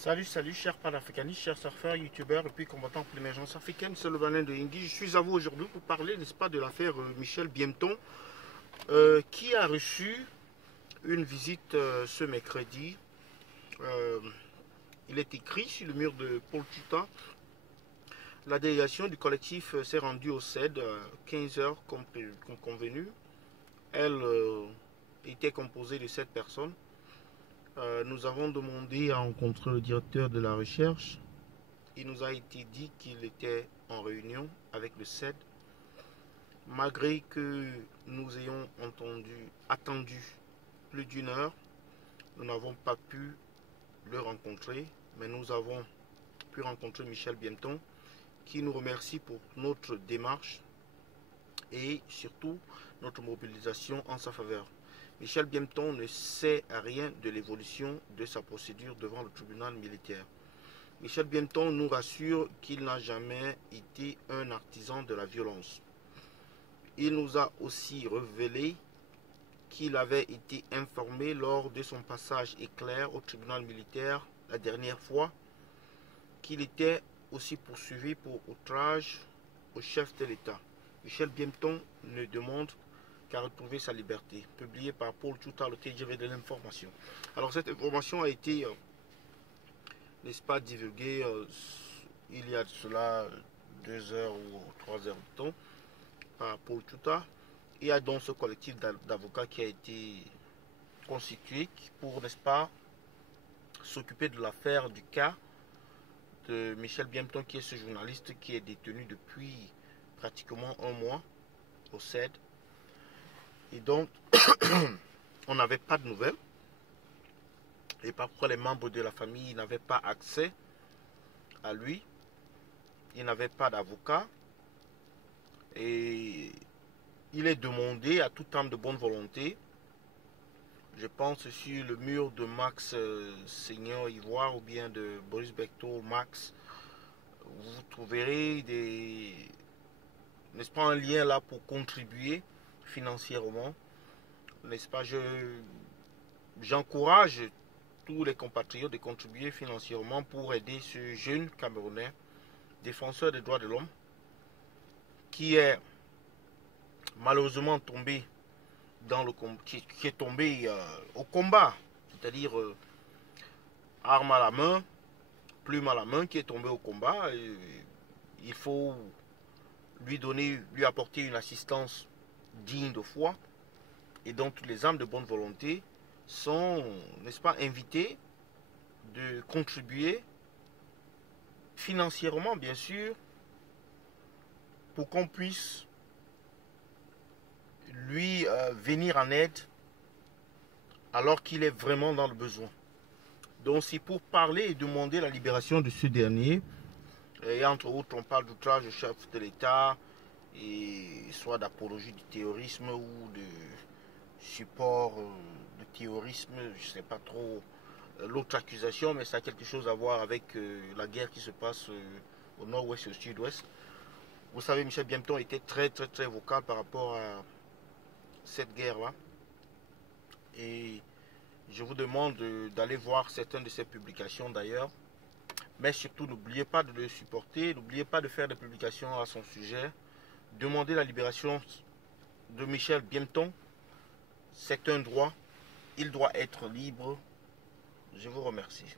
Salut, chers panafricanistes, chers surfeurs, youtubeurs et puis combattants pour l'émergence africaine, c'est le Banin de Hindi. Je suis à vous aujourd'hui pour parler, n'est-ce pas, de l'affaire Michel Biemton, qui a reçu une visite ce mercredi. Il est écrit sur le mur de Paul Tuta. La délégation du collectif s'est rendue au CED à 15 h comme convenu. Elle était composée de 7 personnes. Nous avons demandé à rencontrer le directeur de la recherche. Il nous a été dit qu'il était en réunion avec le CED. Malgré que nous ayons attendu plus d'une heure, nous n'avons pas pu le rencontrer, mais nous avons pu rencontrer Michel Biemton, qui nous remercie pour notre démarche et surtout notre mobilisation en sa faveur. Michel Biemton ne sait rien de l'évolution de sa procédure devant le tribunal militaire. Michel Biemton nous rassure qu'il n'a jamais été un artisan de la violence. Il nous a aussi révélé qu'il avait été informé lors de son passage éclair au tribunal militaire la dernière fois qu'il était aussi poursuivi pour outrage au chef de l'État. Michel Biemton ne demande qu'à retrouver sa liberté. Publié par Paul Tuta, le TGV de l'information. Alors cette information a été, n'est-ce pas, divulguée il y a de cela 2 heures ou 3 heures de temps par Paul Tuta. Il y a donc ce collectif d'avocats qui a été constitué pour, n'est-ce pas, s'occuper de l'affaire du cas de Michel Biemton, qui est ce journaliste qui est détenu depuis pratiquement un mois au CED. Et donc, on n'avait pas de nouvelles. Et parfois, les membres de la famille n'avaient pas accès à lui. Il n'avait pas d'avocat. Et il est demandé à toute âme de bonne volonté. Je pense sur le mur de Max Seigneur Ivoire ou bien de Boris Becto Max. Vous trouverez n'est-ce pas, un lien là pour contribuer financièrement, n'est-ce pas? J'encourage tous les compatriotes de contribuer financièrement pour aider ce jeune Camerounais, défenseur des droits de l'homme, qui est malheureusement tombé qui est tombé au combat, c'est-à-dire arme à la main, plume à la main, qui est tombé au combat. Il faut lui apporter une assistance digne de foi, et donc toutes les âmes de bonne volonté sont, n'est-ce pas, invitées de contribuer financièrement, bien sûr, pour qu'on puisse lui venir en aide alors qu'il est vraiment dans le besoin. Donc c'est pour parler et demander la libération de ce dernier. Et entre autres, on parle d'outrage au chef de l'État, et soit d'apologie du terrorisme ou de support de terrorisme, je ne sais pas trop l'autre accusation, mais ça a quelque chose à voir avec la guerre qui se passe au nord-ouest et au sud-ouest. Vous savez, Michel Biemton était très vocal par rapport à cette guerre-là. Et je vous demande d'aller voir certaines de ses publications d'ailleurs. Mais surtout, n'oubliez pas de le supporter, n'oubliez pas de faire des publications à son sujet. Demandez la libération de Michel Biemton. C'est un droit. Il doit être libre. Je vous remercie.